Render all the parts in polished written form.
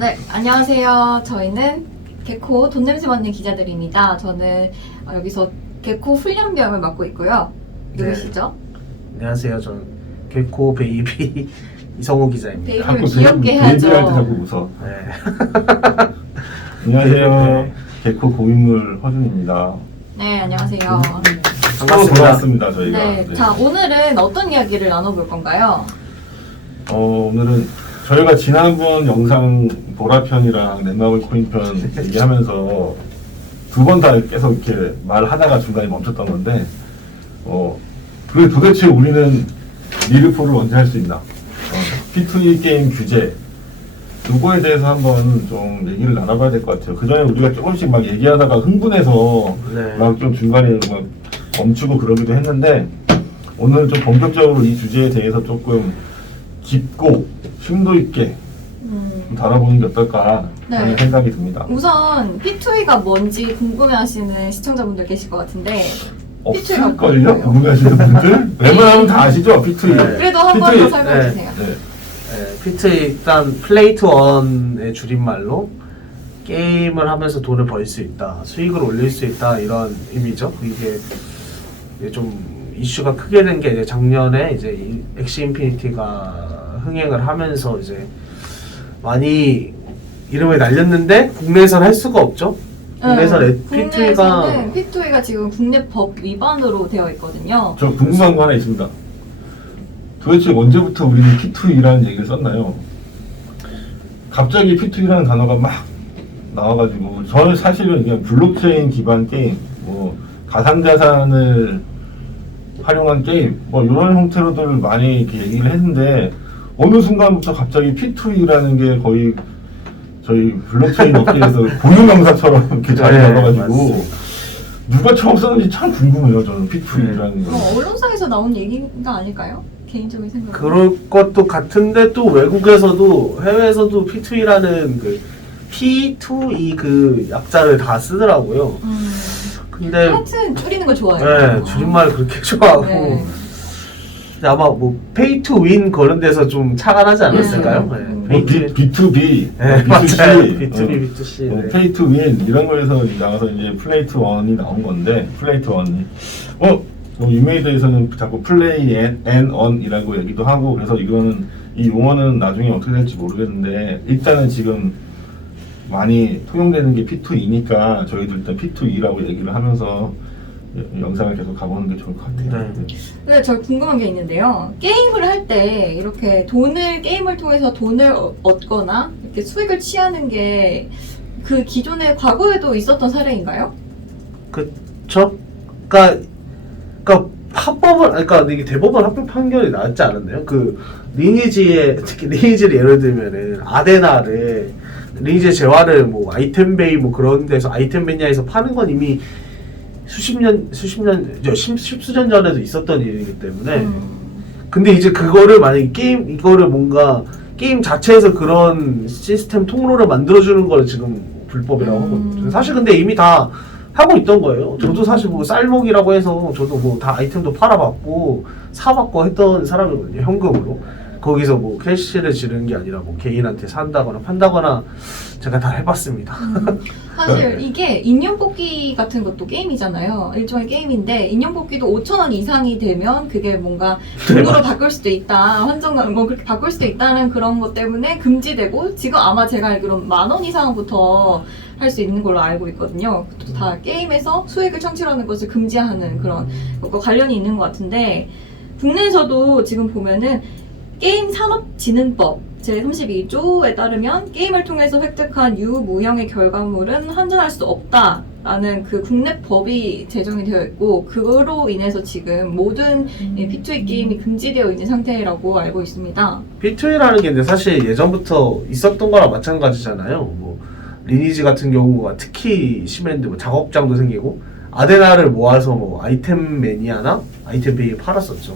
네, 안녕하세요. 저희는 개코 돈 냄새 맡는 기자들입니다. 저는 여기서 개코 훈련병을 맡고 있고요. 누구시죠? 안녕하세요. 전 개코 베이비 이성호 기자입니다. 베이비를 귀엽게 해야죠. 베이비할 때 자꾸 웃어. 네. 안녕하세요. 개코 고인물 허준입니다. 네, 안녕하세요. 또 반갑습니다. 돌아왔습니다 저희가. 네, 자, 오늘은 어떤 이야기를 나눠볼 건가요? 오늘은 저희가 지난번 영상 보라편이랑 넷마블 코인편 얘기하면서 두 번 다 계속 이렇게 말하다가 중간에 멈췄던 건데, 그게 도대체 우리는 리르포를 언제 할 수 있나? P2E 게임 규제 요거에 대해서 한번 좀 얘기를 나눠봐야 될 것 같아요. 그 전에 우리가 조금씩 막 얘기하다가 흥분해서 네. 막 좀 중간에 막 멈추고 그러기도 했는데, 오늘 좀 본격적으로 이 주제에 대해서 조금 깊고 심도 있게 좀 다뤄보는 게 어떨까 하는 네. 생각이 듭니다. 우선 P2E가 뭔지 궁금해하시는 시청자분들 계실 것 같은데 없을걸요? 궁금해하시는 분들? 웬만하면 다 아시죠? P2E. 네. 그래도 한 번 더 P2E. 설명해주세요. 네. 피트 일단 플레이 투 원의 줄임말로 게임을 하면서 돈을 벌 수 있다, 수익을 올릴 수 있다, 이런 의미죠. 이게 좀 이슈가 크게 된 게 이제 작년에 이제 이 엑시 인피니티가 흥행을 하면서 이제 많이 이름을 날렸는데 국내에서는 할 수가 없죠. 국내에서는 국내에서는 P2E가 P2E가 지금 국내 법 위반으로 되어 있거든요. 저 궁금한 거 하나 있습니다. 도대체 언제부터 우리는 P2E라는 얘기를 썼나요? 갑자기 P2E라는 단어가 막 나와가지고, 저는 사실은 그냥 블록체인 기반 게임, 뭐 가상자산을 활용한 게임, 뭐 이런 형태로들 많이 이렇게 얘기를 했는데, 어느 순간부터 갑자기 P2E라는 게 거의 저희 블록체인 업계에서 고유명사처럼 이렇게 자리 네, 잡아가지고 맞습니다. 누가 처음 썼는지 참 궁금해요. 저는 P2E라는 거. 언론사에서 나온 얘기가 아닐까요? 개인적인 생각. 그럴 것도 같은데, 또 외국에서도 해외에서도 P2E라는 그 P2E 그 약자를 다 쓰더라고요. 근데 하여튼 줄이는 거 좋아요. 네, 줄임말 그렇게 좋아하고. 네. 근데 아마 뭐 페이 투 윈 그런 데서 좀 차가 나지 않았을까요? 네. 네. 뭐 페이 투 B2B, 네, B2C, 맞아요. B2B, B2C. 네. 페이 투 윈 이런 거에서 나와서 이제 플레이 투 원이 나온 건데, 플레이 투 원이 유메이드에서는 자꾸 플레이 앤 언이라고 얘기도 하고, 그래서 이거는 이 용어는 나중에 어떻게 될지 모르겠는데, 일단은 지금 많이 통용되는 게 P2E니까 저희도 일단 P2E라고 얘기를 하면서 영상을 계속 가보는 게 좋을 것 같아요. 네. 근데 저 궁금한 게 있는데요. 게임을 할 때 이렇게 게임을 통해서 돈을 얻거나 이렇게 수익을 취하는 게 그 기존의 과거에도 있었던 사례인가요? 그쵸? 그러니까 합법을, 그러니까 이게 대법원 합법 판결이 나왔지 않았나요? 그 특히 리니지를 예를 들면은 아데나를 리니지 재화를 뭐 아이템베이 뭐 그런 데서 아이템베냐에서 파는 건 이미 십수년 전에도 있었던 일이기 때문에. 근데 이제 그거를 만약에 이거를 뭔가 게임 자체에서 그런 시스템 통로를 만들어주는 거를 지금 불법이라고 하거든요. 사실 근데 이미 다 하고 있던 거예요. 저도 사실 뭐 쌀먹이라고 해서 저도 뭐 다 아이템도 팔아봤고 사봤고 했던 사람이거든요. 현금으로. 거기서 뭐 캐시를 지르는 게 아니라 뭐 개인한테 산다거나 판다거나 제가 다 해봤습니다. 사실 이게 인형 뽑기 같은 것도 게임이잖아요. 일종의 게임인데 인형 뽑기도 5,000원 이상이 되면 그게 뭔가 돈으로 바꿀 수도 있다. 환전금 뭐 그렇게 바꿀 수도 있다는 그런 것 때문에 금지되고, 지금 아마 제가 알기로는 10,000원 이상부터 할 수 있는 걸로 알고 있거든요. 다 게임에서 수익을 창출하는 것을 금지하는 그런 것과 관련이 있는 것 같은데, 국내에서도 지금 보면은 게임산업진흥법 제32조에 따르면 게임을 통해서 획득한 유무형의 결과물은 환전할 수 없다라는 그 국내 법이 제정이 되어 있고, 그로 인해서 지금 모든 P2E 게임이 금지되어 있는 상태라고 알고 있습니다. P2E라는 게 근데 사실 예전부터 있었던 거랑 마찬가지잖아요. 뭐 리니지 같은 경우가 특히 심했는데 뭐 작업장도 생기고 아데나를 모아서 뭐 아이템 매니아나 아이템 베이에 팔았었죠.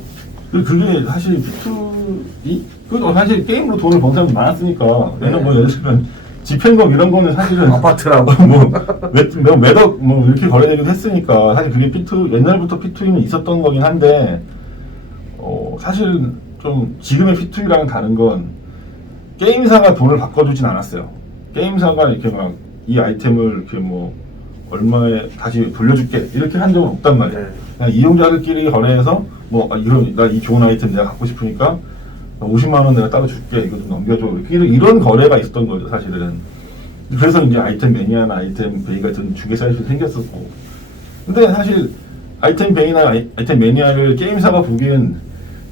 그게 사실 P2E? 그건 사실 게임으로 돈을 번 사람이 많았으니까. 네. 뭐 예를 들면 집행검 이런 거는 사실은 아파트라고 매덕 뭐 이렇게 거래되기도 했으니까, 사실 그게 옛날부터 P2E는 있었던 거긴 한데, 사실 좀 지금의 P2E랑은 다른 건 게임사가 돈을 바꿔주진 않았어요. 게임사가 이렇게 막 이 아이템을 이렇게 뭐 얼마에 다시 돌려줄게 이렇게 한 적은 없단 말이야. 네. 그냥 이용자들끼리 거래해서 뭐 이런 나 이 좋은 아이템 내가 갖고 싶으니까 50만 원 내가 따로 줄게 이거 좀 넘겨줘 이런 거래가 있었던 거죠 사실은. 그래서 이제 아이템 매니아나 아이템 베이 같은 중개 사이트도 생겼었고. 근데 사실 아이템 베이나 아이템 매니아를 게임사가 보기엔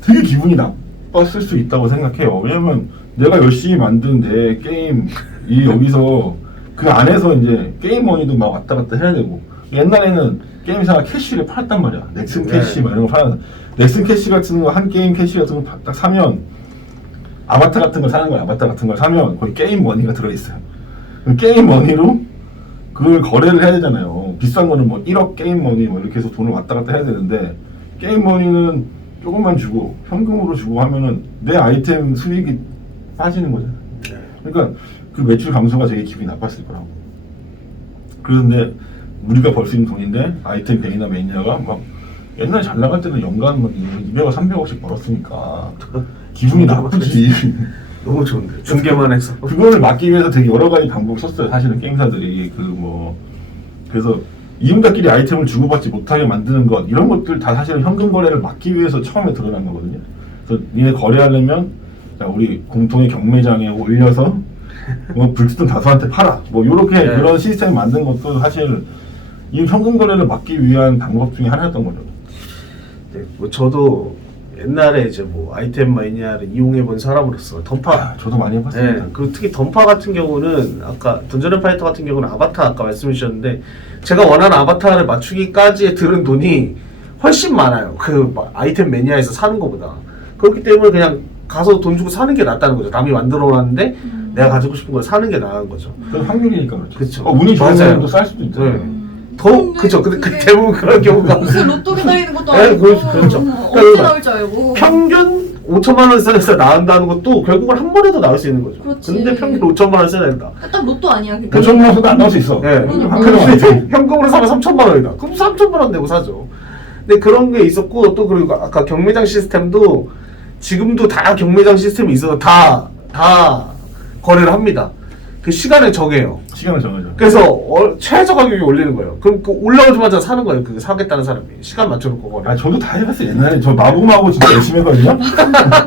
되게 기분이 나빴을 수 있다고 생각해요. 왜냐면 내가 열심히 만든 내 게임이 여기서 그 안에서 이제 게임 머니도 막 왔다 갔다 해야 되고. 옛날에는 게임사가 캐시를 팔았단 말이야. 넥슨 캐시 막 이런 거 팔았는데 넥슨 캐시 같은 거 한 게임 캐시 같은 거 딱 사면 아바타 같은 걸 사는 거야. 아바타 같은 걸 사면 거기 게임 머니가 들어있어요. 게임 머니로 그걸 거래를 해야 되잖아요. 비싼 거는 뭐 1억 게임 머니 뭐 이렇게 해서 돈을 왔다 갔다 해야 되는데 게임 머니는 조금만 주고 현금으로 주고 하면은 내 아이템 수익이 빠지는 거잖아요. 그러니까 그 매출 감소가 되게 기분이 나빴을 거라고. 그런데 우리가 벌 수 있는 돈인데 아이템 베이나 매니아가 막 옛날에 잘 나갈 때는 연간 뭐 200억 300억씩 벌었으니까 기분이 나쁘지. 너무 좋은데 중계만 해서 그거를 막기 위해서 되게 여러 가지 방법을 썼어요. 사실은 게임사들이 그래서 이용자끼리 아이템을 주고받지 못하게 만드는 것 이런 것들 다 사실은 현금 거래를 막기 위해서 처음에 드러난 거거든요. 그래서 니네 거래하려면 자 우리 공통의 경매장에 올려서 뭐 불특정 다수한테 팔아 뭐 요렇게 네. 그런 시스템을 만든 것도 사실 이 현금 거래를 막기 위한 방법 중에 하나였던 거죠. 네, 뭐 저도 옛날에 이제 뭐 아이템 매니아를 이용해 본 사람으로서 던파 저도 많이 해봤습니다. 네, 그리고 특히 던파 같은 경우는 아까 던전 앤 파이터 같은 경우는 아바타 아까 말씀해 주셨는데 제가 원하는 아바타를 맞추기까지에 들은 돈이 훨씬 많아요. 그 아이템 매니아에서 사는 것보다. 그렇기 때문에 그냥 가서 돈 주고 사는 게 낫다는 거죠. 남이 만들어 놨는데 내가 가지고 싶은 걸 사는 게 나은 거죠. 그건 확률이니까 그렇죠. 그쵸. 운이 좋은 맞아요. 사람도 쌀 수도 있잖아요. 네. 더 그죠. 근데 그게 대부분 그런 경우가 무슨 로또 기다리는 것도 네, 아니고 그렇죠. 언제 나올 줄 알고 평균 5천만 원 선에서 나온다는 것도 결국은 한 번에도 나올 수 있는 거죠. 그렇지. 근데 평균 5천만 원 써야 된다. 딱 로또 아니야 그게. 5천만 원도 안 나올 수 있어. 네. 한편은 현금으로 사면 3천만 원이다. 그럼 3천만 원 내고 사죠. 근데 그런 게 있었고 또 그리고 아까 경매장 시스템도 지금도 다 경매장 시스템이 있어서 다 거래를 합니다. 그 시간을 정해요. 시간을 정하죠. 그래서 최저 가격이 올리는 거예요. 그럼 그 올라오자마자 사는 거예요. 그 사겠다는 사람이 시간 맞춰놓고 거래. 아 저도 다 해봤어요. 옛날에 저 마구마구 진짜 열심히 했거든요.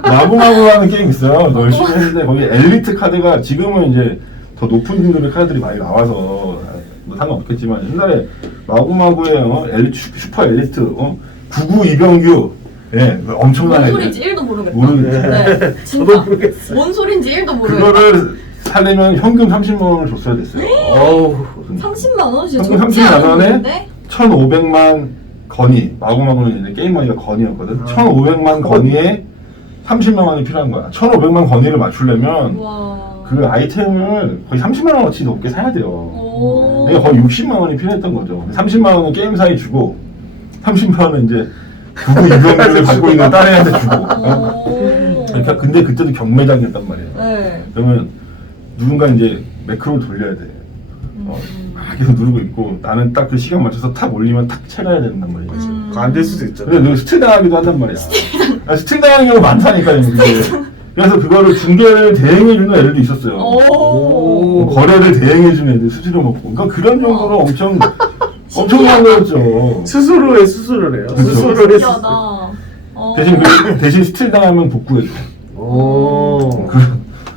마구마구라는 게임 있어요. 열심히 했는데 거기 엘리트 카드가 지금은 이제 더 높은 등급의 카드들이 많이 나와서 뭐 상관없겠지만 옛날에 마구마구에 슈퍼 엘리트 99 이병규 예 엄청난 뭔 애들. 소리인지 1도 모르겠다. 모르겠어요. 네, 진짜. 저도 모르겠어요. 뭔 소리인지 1도 모르겠다. 그거를 사려면 현금 30만 원을 줬어야 됐어요. 어우. 30만 원? 진짜 현금 적지 30만 않은 원에 돈인데? 1,500만 건의 마구마구는 이제 게임머니가 건의였거든. 1,500만 건의에 30만 원이 필요한 거야. 1,500만 건의를 맞추려면 와. 그 아이템을 거의 30만 원어치 넘게 사야 돼요. 오. 내가 거의 60만 원이 필요했던 거죠. 30만 원은 게임사에 주고 30만 원은 이제 구구 유병규를 갖고 있는 딴 애한테 주고. 오. 그러니까 근데 그때도 경매장이었단 말이에요. 네. 그러면 누군가 이제 매크로를 돌려야 돼. 막 계속 누르고 있고 나는 딱 그 시간 맞춰서 탁 올리면 탁 채가야 된단 말이야. 그거 안 될 수도 있잖아. 근데 너 스틸 당하기도 한단 말이야. 스틸 당하는 경우 많다니까요. 그게. 그래서 그거를 중개를 대행해주는 애들도 있었어요. 오. 거래를 대행해주는 애들 수수료 먹고. 그러니까 그런 정도로 엄청난 거였죠. 스스로의 수수료를 해요. 그렇죠. 스스로의 신기하다. 수수료. 대신 스틸 당하면 복구해줘. 오.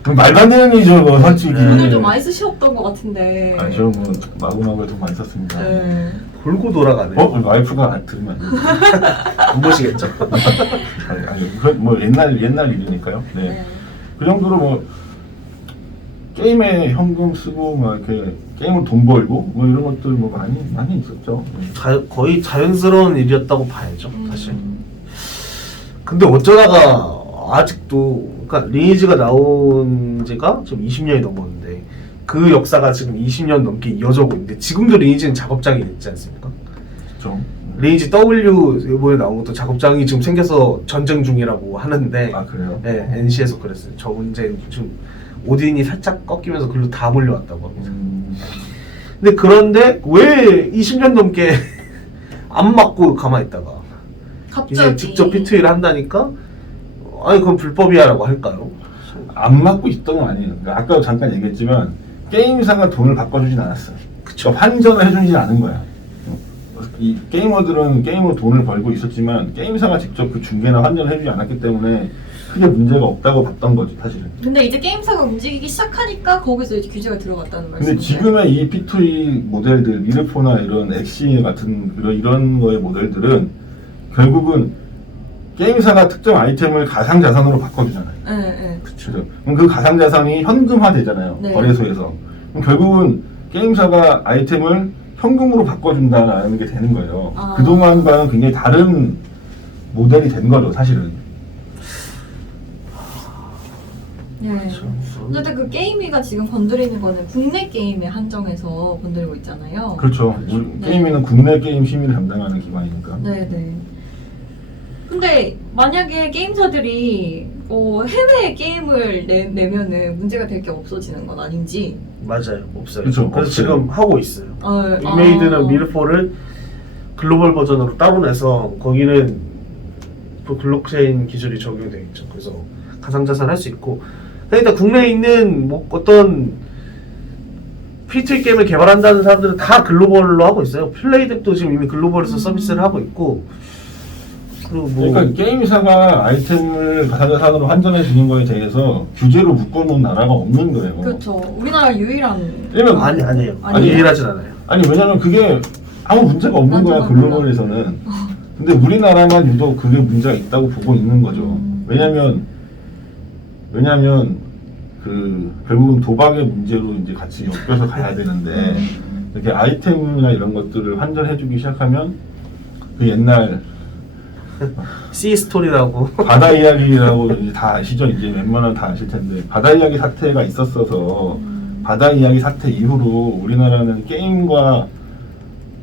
그 말도 안 되는 일이죠, 뭐, 솔직히. 돈을 좀 많이 쓰셨던 것 같은데. 아니, 저는 뭐, 마구마구에 돈 많이 썼습니다. 네. 돌고 돌아가네. 와이프가 들으면 안 돼요. 안 보시겠죠? 아니, 뭐, 옛날 일이니까요. 네. 네. 그 정도로 뭐, 게임에 현금 쓰고, 막 이렇게, 게임을 돈 벌고, 뭐, 이런 것들 뭐, 많이 있었죠. 거의 자연스러운 일이었다고 봐야죠, 사실. 음. 근데 어쩌다가 아직도 그러니까 리니지가 나온 지가 지금 20년이 넘었는데 그 역사가 지금 20년 넘게 이어져 오고 있는데 지금도 리니지는 작업장이 있지 않습니까? 좀. 리니지 W 이번에 나온 것도 작업장이 지금 생겨서 전쟁 중이라고 하는데 아, 그래요? 네, NC에서 그랬어요. 저 문제 지금 오딘이 살짝 꺾이면서 글로 다 몰려왔다고 합니다. 근데 그런데 왜 20년 넘게 안 맞고 가만히 있다가 갑자기. 이제 직접 P2E를 한다니까 아니 그건 불법이야라고 할까요? 안 맞고 있던 건 아니에요. 그러니까 아까 잠깐 얘기했지만 게임사가 돈을 바꿔주진 않았어. 그쵸. 환전을 해주진 않은 거야. 이 게이머들은 게임으로 돈을 벌고 있었지만 게임사가 직접 그 중개나 환전을 해주지 않았기 때문에 크게 문제가 없다고 봤던 거지 사실은. 근데 이제 게임사가 움직이기 시작하니까 거기서 이제 규제가 들어갔다는 말씀이에요. 근데 지금의 이 P2E 모델들, 미르포나 이런 엑시 같은 이런 거의 모델들은 결국은 게임사가 특정 아이템을 가상자산으로 바꿔주잖아요. 네, 네. 그렇죠. 그럼 그 가상자산이 현금화 되잖아요. 네. 거래소에서. 그럼 결국은 게임사가 아이템을 현금으로 바꿔준다라는 게 되는 거예요. 아. 그동안과는 굉장히 다른 모델이 된 거죠, 사실은. 네. 어쨌든 그 게임위가 지금 건드리는 거는 국내 게임에 한정해서 건드리고 있잖아요. 그렇죠. 네. 게임위는 국내 게임 심의를 담당하는 기관이니까. 네네. 근데 만약에 게임사들이 해외 게임을 내면은 문제가 될 게 없어지는 건 아닌지. 맞아요. 없어요. 그쵸, 그래서 없어요. 지금 하고 있어요. 아. 리메이드는 미르포를 글로벌 버전으로 따로 내서 거기는 또 블록체인 기술이 적용되어 있죠. 그래서 가상자산 할 수 있고. 그러니까 국내에 있는 뭐 어떤 P2E 게임을 개발한다는 사람들은 다 글로벌로 하고 있어요. 플레이덱도 지금 이미 글로벌에서 서비스를 하고 있고. 그리고 뭐 그러니까 게임사가 아이템을 가상자산으로 환전해 주는 거에 대해서 규제로 묶어놓은 나라가 없는 거예요. 그렇죠. 우리나라 유일한. 왜냐면 아니에요. 아니에요? 유일하진 않아요. 아니 왜냐면 그게 아무 문제가 없는 거야 완전 글로벌에서는. 근데 우리나라만 유독 그게 문제가 있다고 보고 있는 거죠. 왜냐면 그 결국은 도박의 문제로 이제 같이 엮여서 가야 되는데 이렇게 아이템이나 이런 것들을 환전해주기 시작하면 그 옛날 C 스토리라고. 바다 이야기라고 이제 다 아시죠? 이제 웬만하면 다 아실 텐데 바다 이야기 사태가 있었어서 바다 이야기 사태 이후로 우리나라는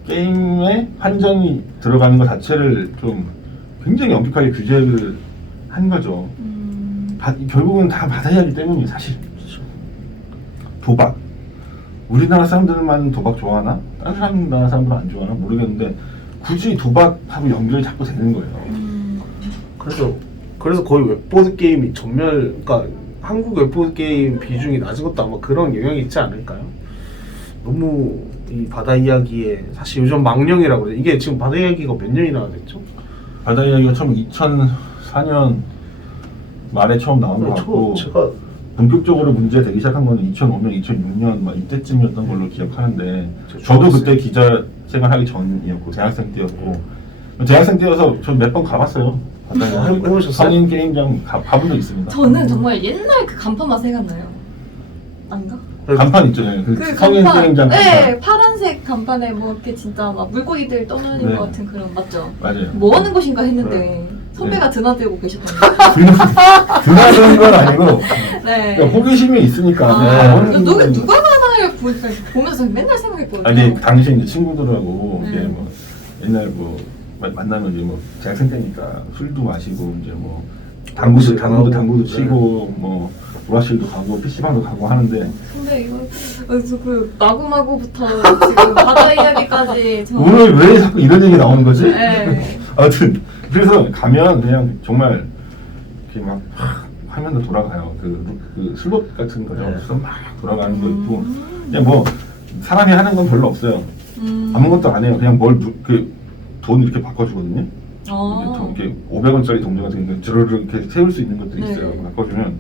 게임에 환전이 들어가는 것 자체를 좀 굉장히 엄격하게 규제를 한 거죠. 결국은 다 바다 이야기 때문이에요, 사실. 도박. 우리나라 사람들만 도박 좋아하나? 다른 나라 사람들은 안 좋아하나? 모르겠는데 굳이 도박하고 연결이 자꾸 되는 거예요. 그래서 거의 웹보드 게임이 그러니까 한국 웹보드 게임 비중이 낮은 것도 아마 그런 영향이 있지 않을까요? 너무 이 바다 이야기에 사실 요즘 망령이라고 그래요. 이게 지금 바다 이야기가 몇 년이나 됐죠? 바다 이야기가 처음 2004년 말에 처음 나온 것 같고 제가 본격적으로 문제가 되기 시작한 거는 2005년, 2006년 막 이때쯤이었던 걸로 기억하는데 저도 그때 기자 생활하기 전이었고 대학생 때였고 대학생 때여서 저 몇 번 가봤어요. 해보셨어요? 성인 게임장 가본 적 있습니다. 저는 정말 옛날 그 간판만 생각나요. 아닌가? 간판 있잖아요. 그 성인 게임장 간판. 네, 파란색 간판에 뭐 이렇게 진짜 막 물고기들 떠다니는 네. 것 같은 그런 맞죠? 맞아요. 뭐 하는 곳인가 했는데 네. 선배가 드나들고 계셨던 드나드는 건 아니고 네. 그러니까 호기심이 있으니까. 아, 네. 누가 가나를 보면서 맨날 생각했거든요. 아니 당시 이제 친구들하고 이제 네. 뭐 옛날 뭐 만나면 이제 뭐 대학생 때니까 술도 마시고 이제 뭐 당구도 치고 뭐 도라실도 가고 PC방도 가고 하는데 선배 이거 그 마구마구부터 지금 바다 이야기까지 오늘 왜 자꾸 이런 얘기 나오는 거지? 네. 아무튼 그래서 가면 그냥 정말 이렇게 막 화면도 돌아가요. 그 슬롯 같은 거죠. 그래서 막 돌아가는 거 있고 그냥 뭐 사람이 하는 건 별로 없어요. 아무것도 안 해요. 그냥 돈 이렇게 바꿔주거든요. 이렇게 500원짜리 동전 같은 거 주르르 이렇게 세울 수 있는 것들이 있어요. 네. 바꿔주면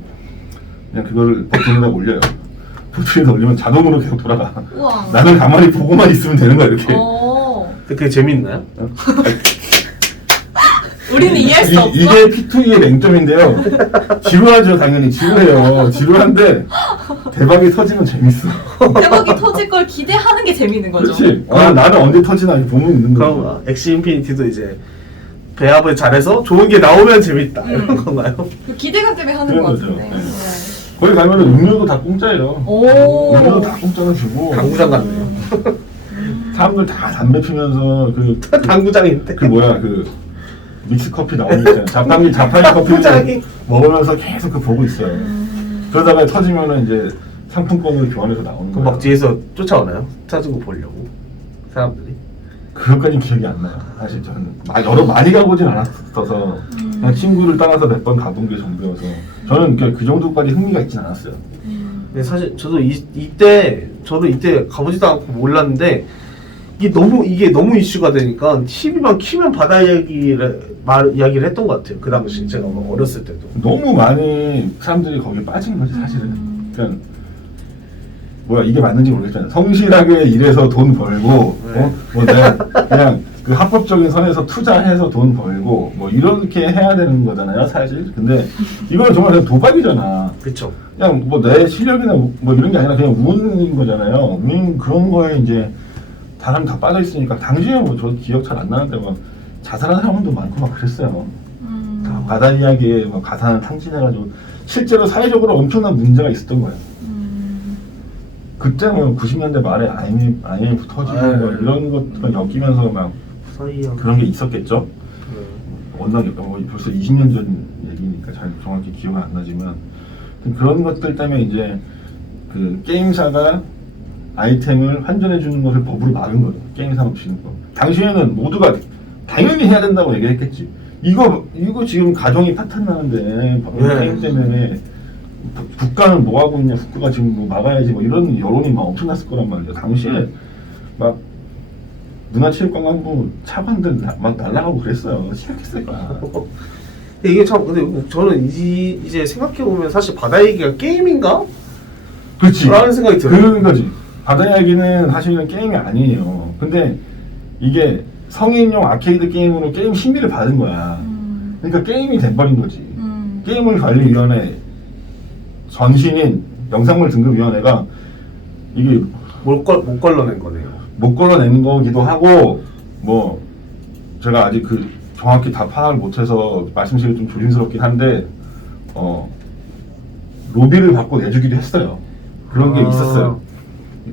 그냥 그거를 버튼에다 올려요. 버튼에다 올리면 자동으로 계속 돌아가. 우와. 나는 가만히 보고만 있으면 되는 거야 이렇게. 그게 재밌나요? 우리는 이해할 수 없어. 이게 P2E의 맹점인데요. 지루하죠, 당연히. 지루해요. 지루한데, 대박이 터지면 재밌어. 대박이 터질 걸 기대하는 게 재밌는 거죠. 그렇지. 나는 언제 터지나 이렇게 보면 있는 거죠. 그럼 엑시 인피니티도 이제 배합을 잘해서 좋은 게 나오면 재밌다 이런 건가요? 그 기대감 때문에 하는 그런 것 거죠. 같은데. 네. 거기 가면은 음료도 다 공짜예요. 오. 음료도 다 공짜로 주고. 당구장 같네요. 사람들 다 담배 피면서 당구장인데. 믹스 커피 나오는 거 있잖아요. 자파니 커피를 먹으면서 계속 보고 있어요. 그러다가 터지면은 이제 상품권을 교환해서 나오는 그럼 거예요. 막 뒤에서 쫓아오나요? 찾은 거 보려고 사람들이. 그것까지는 기억이 안 나요. 사실 저는 많이 가보진 않았어서 그냥 친구를 따라서 몇 번 가본 게 정도여서 저는 그 정도까지 흥미가 있진 않았어요. 근데 사실 저도 이때 가보지도 않고 몰랐는데 이게 너무 이슈가 되니까 TV만 키면 바다 이야기를 했던 것 같아요. 그 당시 제가 막 어렸을 때도. 너무 많은 사람들이 거기에 빠진 거지 사실은. 그러니까 뭐야 이게 맞는지 모르겠잖아. 성실하게 일해서 돈 벌고 네. 뭐 내가 그냥 그 합법적인 선에서 투자해서 돈 벌고 뭐 이렇게 해야 되는 거잖아요 사실. 근데 이거는 정말 그냥 도박이잖아. 그쵸. 그냥 뭐 내 실력이나 뭐 이런 게 아니라 그냥 운인 거잖아요. 그런 거에 이제 사람 다 빠져 있으니까 당시에 뭐 저 기억 잘 안 나는데 막 자살한 사람도 많고 막 그랬어요. 다 바다 이야기에 뭐 가산을 탕진해가지고 실제로 사회적으로 엄청난 문제가 있었던 거예요. 그때 뭐 90년대 말에 IMF 터지고 뭐 이런 것들을 엮이면서 막 그런 게 있었겠죠. 워낙 벌써 20년 전 얘기니까 잘 정확히 기억은 안 나지만 그런 것들 때문에 이제 그 게임사가 아이템을 환전해 주는 것을 법으로 막은 거예요. 게임 산업 지는 거. 당시에는 모두가 당연히 해야 된다고 얘기했겠지. 이거 지금 가정이 파탄 나는데 게임 때문에 국가는 뭐 하고 있냐, 국가가 지금 뭐 막아야지 뭐 이런 여론이 막 엄청났을 거란 말이에요. 당시에 막 문화체육관광부 차관들 막 날라가고 그랬어요. 심각했을 거야. 근데 이게 참 근데 저는 이제 생각해 보면 사실 바다 얘기가 게임인가? 그렇지. 라는 생각이 들어요. 그런 거지. 바다 이야기는 사실은 게임이 아니에요. 근데 이게 성인용 아케이드 게임으로 게임 심의를 받은 거야. 그러니까 게임이 돼버린 거지. 게임을 관리위원회 전신인 영상물 등급위원회가 이게 못 걸러낸 거네요. 못 걸어내는 거기도 하고 뭐 제가 아직 그 정확히 다 파악을 못해서 말씀드리기 좀 조심스럽긴 한데 로비를 받고 내주기도 했어요. 그런 게 있었어요.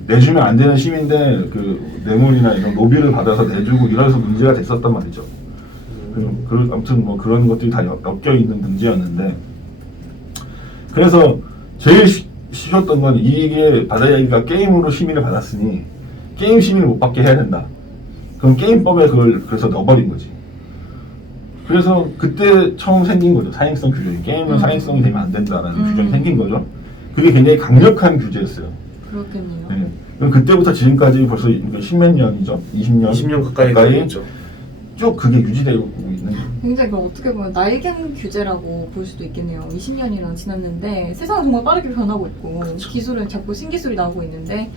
내주면 안 되는 시민인데 그 뇌물이나 이런 로비를 받아서 내주고 이래서 문제가 됐었단 말이죠. 아무튼 뭐 그런 것들이 다 엮여 있는 문제였는데 그래서 제일 쉬웠던 건 이게 바다 이야기가 게임으로 심의를 받았으니 게임 심의를 못 받게 해야 된다. 그럼 게임법에 그걸 그래서 넣어버린 거지. 그래서 그때 처음 생긴 거죠. 사행성 규정이. 게임은 사행성이 되면 안 된다라는 규정이 생긴 거죠. 그게 굉장히 강력한 규제였어요. 그렇겠네요. 네. 그럼 그때부터 지금까지 벌써 10몇 년이죠. 20년 가까이 됐죠. 쭉 그게 유지되고 있는 거예요. 굉장히 그럼 어떻게 보면 낡은 규제라고 볼 수도 있겠네요. 20년이나 지났는데 세상은 정말 빠르게 변하고 있고 기술은 자꾸 신기술이 나오고 있는데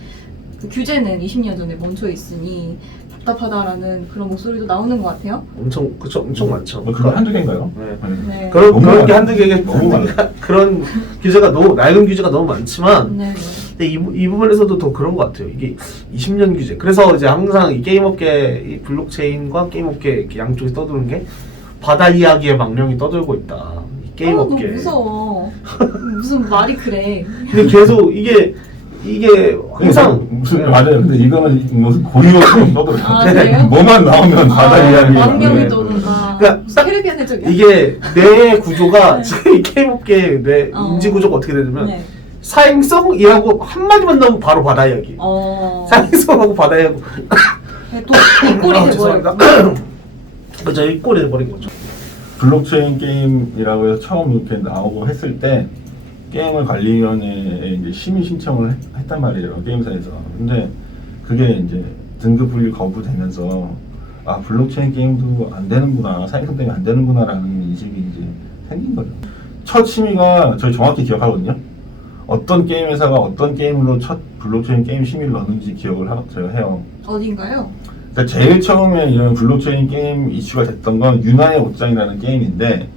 그 규제는 20년 전에 멈춰 있으니 답답하다라는 그런 목소리도 나오는 것 같아요. 엄청 많죠. 뭐 그건 한두 개인가요? 네. 네. 그런 게 한두 개가 너무 많아요. 그런 규제가 낡은 규제가 너무 많지만 네. 근데 이 부분에서도 더 그런 것 같아요. 이게 20년 규제. 그래서 이제 항상 이 게임업계, 이 블록체인과 게임업계 이렇게 양쪽이 떠드는 게 바다 이야기의 망령이 떠들고 있다. 이 게임업계. 너무 무서워. 무슨 말이 그래. 근데 계속 이게 항상 무슨 맞아요. 근데 이거는 무슨 고리처럼 떠들어요. 아, 그래요? 뭐만 나오면 바다 이야기. 망령이 떠든다. 그러니까 캐리비안 해적이야? 이게 뇌 구조가 네. 지금 이 게임업계 뇌 인지 구조가 어떻게 되냐면 네. 사행성이라고 한마디만 넣으면 바로 바다 이야기. 사행성하고 바다 이야기. 뒷골이 돼버려. 죄송합니다. 그죠, 이 꼴이 돼버린 거죠. 블록체인 게임이라고 해서 처음 이렇게 나오고 했을 때 게임을 관리위원회에 이제 심의 신청을 했단 말이에요. 게임사에서. 근데 그게 이제 등급 분류 거부되면서 아 블록체인 게임도 안 되는구나, 사행성 때문에 안 되는구나라는 인식이 이제 생긴 거죠. 첫 심의가 저희 정확히 기억하거든요. 어떤 게임 회사가 어떤 게임으로 첫 블록체인 게임 심의를 넣는지 기억을 제가 해요. 어딘가요? 그러니까 제일 처음에 이런 블록체인 게임 이슈가 됐던 건 유나의 옷장이라는 게임인데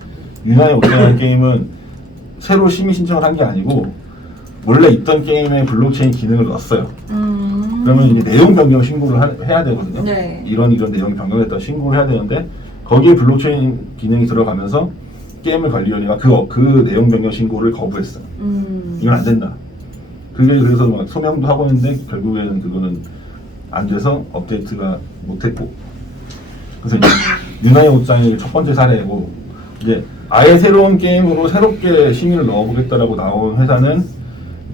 유나의 옷장이라는 게임은 새로 심의 신청을 한 게 아니고 원래 있던 게임에 블록체인 기능을 넣었어요. 그러면 이제 내용 변경 신고를 해야 되거든요. 네. 이런 내용 변경했다 신고를 해야 되는데 거기에 블록체인 기능이 들어가면서 게임을 관리위원회가 그 내용 변경 신고를 거부했어요. 이건 안 된다. 그게 그래서 막 소명도 하고 있는데 결국에는 그거는 안 돼서 업데이트가 못했고 그래서 이제 유나의 옷장이 첫 번째 사례고 이제 아예 새로운 게임으로 새롭게 심의를 넣어보겠다라고 나온 회사는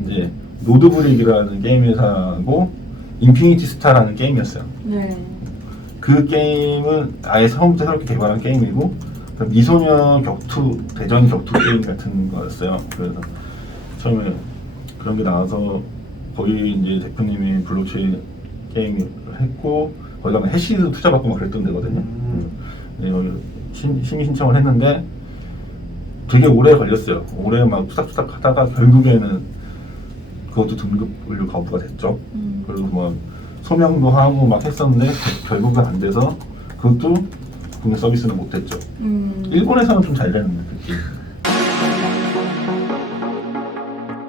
이제 노드브릭이라는 게임 회사고 인피니티 스타라는 게임이었어요. 네. 그 게임은 아예 처음부터 새롭게 개발한 게임이고 미소녀 격투 대전 격투 게임 같은 거였어요. 그래서 처음에 그런 게 나와서 거기 이제 대표님이 블록체인 게임을 했고 거기다가 해시도 투자받고 막 그랬던 데거든요. 네, 여기 심의 신청을 했는데 되게 오래 걸렸어요. 오래 막 투닥투닥 하다가 결국에는 그것도 등급 분류 거부가 됐죠. 그리고 뭐 소명도 하고 막 했었는데 결국은 안 돼서 그것도 국내 서비스는 못 했죠. 일본에서는 좀 잘 되는데 특히